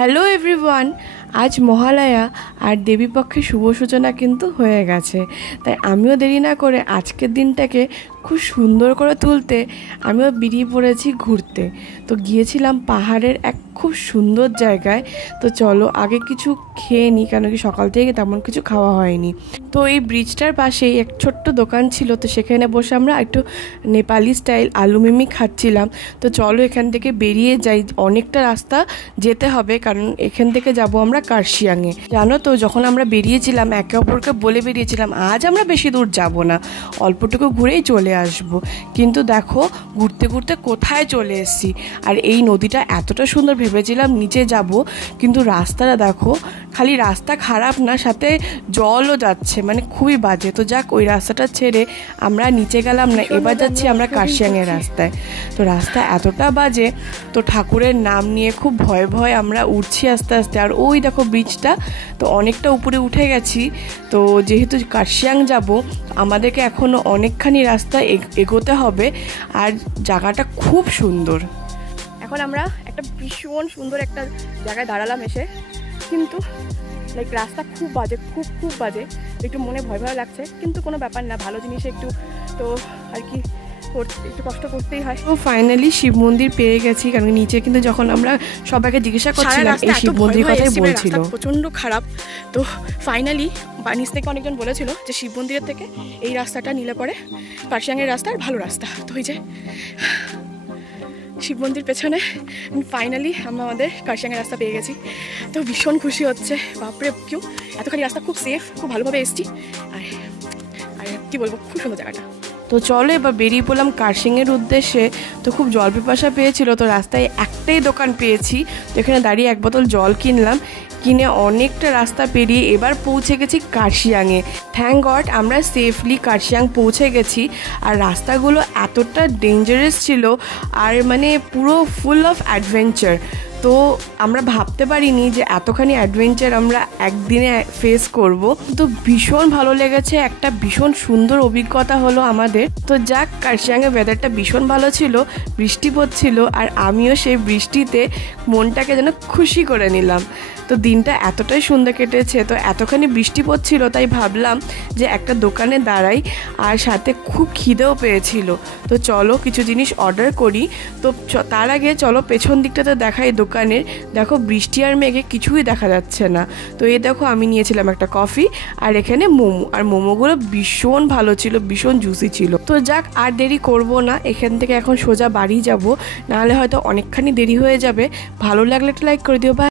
Hello everyone, আজ মহালয়া আর দেবীপক্ষের শুভ সূচনা কিন্তু হয়ে গেছে। তাই আমিও দেরি না করে আজকের দিনটাকে খুব সুন্দর করে তুলতে আমিও বেরিয়ে পড়েছি ঘুরতে। তো গিয়েছিলাম পাহাড়ের এক খুব সুন্দর জায়গায়। তো চলো আগে কিছু খেয়ে নিই, কেন কি সকাল থেকে তেমন কিছু খাওয়া হয়নি। তো এই ব্রিজটার পাশেই এক ছোট্ট দোকান ছিল, তো সেখানে বসে আমরা একটু নেপালি স্টাইল আলু মিমি খাচ্ছিলাম। তো চলো এখান থেকে বেরিয়ে যাই, অনেকটা রাস্তা যেতে হবে, কারণ এখান থেকে যাব আমরা কার্শিয়াংয়ে। জানো তো, যখন আমরা বেরিয়েছিলাম একে অপরকে বলে বেরিয়েছিলাম আজ আমরা বেশি দূর যাব না, অল্পটুকু ঘুরেই চলে আসব। কিন্তু দেখো ঘুরতে ঘুরতে কোথায় চলে এসেছি। আর এই নদীটা এতটা সুন্দর, ভেবেছিলাম নিচে যাব, কিন্তু রাস্তাটা দেখো, খালি রাস্তা খারাপ না, সাথে জলও যাচ্ছে, মানে খুবই বাজে। তো যাক, ওই রাস্তাটা ছেড়ে আমরা নিচে গেলাম না, এবার যাচ্ছি আমরা কার্শিয়াংয়ের রাস্তায়। তো রাস্তা এতটা বাজে, তো ঠাকুরের নাম নিয়ে খুব ভয়ে ভয়ে আমরা উঠছি আস্তে আস্তে। আর ওই দেখো ব্রিজটা, তো অনেকটা উপরে উঠে গেছি। তো যেহেতু কার্শিয়াং যাব, আমাদেরকে এখনও অনেকখানি রাস্তা এগোতে হবে। আর জায়গাটা খুব সুন্দর। এখন আমরা একটা ভীষণ সুন্দর একটা জায়গায় দাঁড়ালাম এসে, কিন্তু রাস্তা খুব বাজে, খুব বাজে। একটু মনে ভয় ভয় লাগছে, কিন্তু কোনো ব্যাপার না, ভালো জিনিসে একটু তো আর কি একটু কষ্ট করতেই হয়। তো ফাইনালি শিব মন্দির পেয়ে গেছি, কারণ নিচে কিন্তু যখন আমরা সবাইকে জিজ্ঞাসা করছিলাম এই শিব মন্দির কথাই বলছিল। প্রচণ্ড খারাপ। তো ফাইনালি নিচ থেকে অনেকজন বলেছিল যে শিব মন্দিরের থেকে এই রাস্তাটা নিলে পরে কার্শিয়াংয়ের রাস্তা আর ভালো রাস্তা। তো ওই যে শিব মন্দির পেছনে ফাইনালি আমরা আমাদের কার্শিয়াংয়ের রাস্তা পেয়ে গেছি। তো ভীষণ খুশি হচ্ছে, বাপরে কেউ এতখানি রাস্তা খুব সেফ, খুব ভালোভাবে এসছি। আর কি বলবো, খুব সুন্দর জায়গাটা। তো চলো এবার বেরিয়ে পড়লাম কার্শিয়াংয়ের উদ্দেশ্যে। তো খুব জল পিপাসা পেয়েছিল, তো রাস্তায় একটাই দোকান পেয়েছি, তো এখানে দাঁড়িয়ে এক বোতল জল কিনলাম। কিনে অনেকটা রাস্তা পেরিয়ে এবার পৌঁছে গেছি কার্শিয়াংয়ে। থ্যাঙ্ক গড আমরা সেফলি কার্শিয়াং পৌঁছে গেছি। আর রাস্তাগুলো এতটা ডেঞ্জারাস ছিল, আর মানে পুরো ফুল অফ অ্যাডভেঞ্চার। তো আমরা ভাবতে পারিনি যে এতখানি অ্যাডভেঞ্চার আমরা একদিনে ফেস করব। তো ভীষণ ভালো লেগেছে, একটা ভীষণ সুন্দর অভিজ্ঞতা হলো আমাদের। তো যাক, কার্শিয়াংয়ের ওয়েদারটা ভীষণ ভালো ছিল, বৃষ্টি পড়ছিল, আর আমিও সেই বৃষ্টিতে মনটাকে যেন খুশি করে নিলাম। তো দিনটা এতটাই সুন্দর কেটেছে। তো এতখানি বৃষ্টি পড়ছিল, তাই ভাবলাম যে একটা দোকানে দাঁড়াই, আর সাথে খুব খিদেও পেয়েছিল। তো চলো কিছু জিনিস অর্ডার করি। তো তার আগে চলো পেছন দিকটাতে দেখাই দোকানের। দেখো বৃষ্টি আর মেঘে কিছুই দেখা যাচ্ছে না। তো এই দেখো আমি নিয়েছিলাম একটা কফি, আর এখানে মোমো, আর মোমোগুলো ভীষণ ভালো ছিল, ভীষণ জুসি ছিল। তো যাক, আর দেরি করব না, এখান থেকে এখন সোজা বাড়ি যাব, নাহলে হয়তো অনেকখানি দেরি হয়ে যাবে। ভালো লাগলে একটা লাইক করে দিও।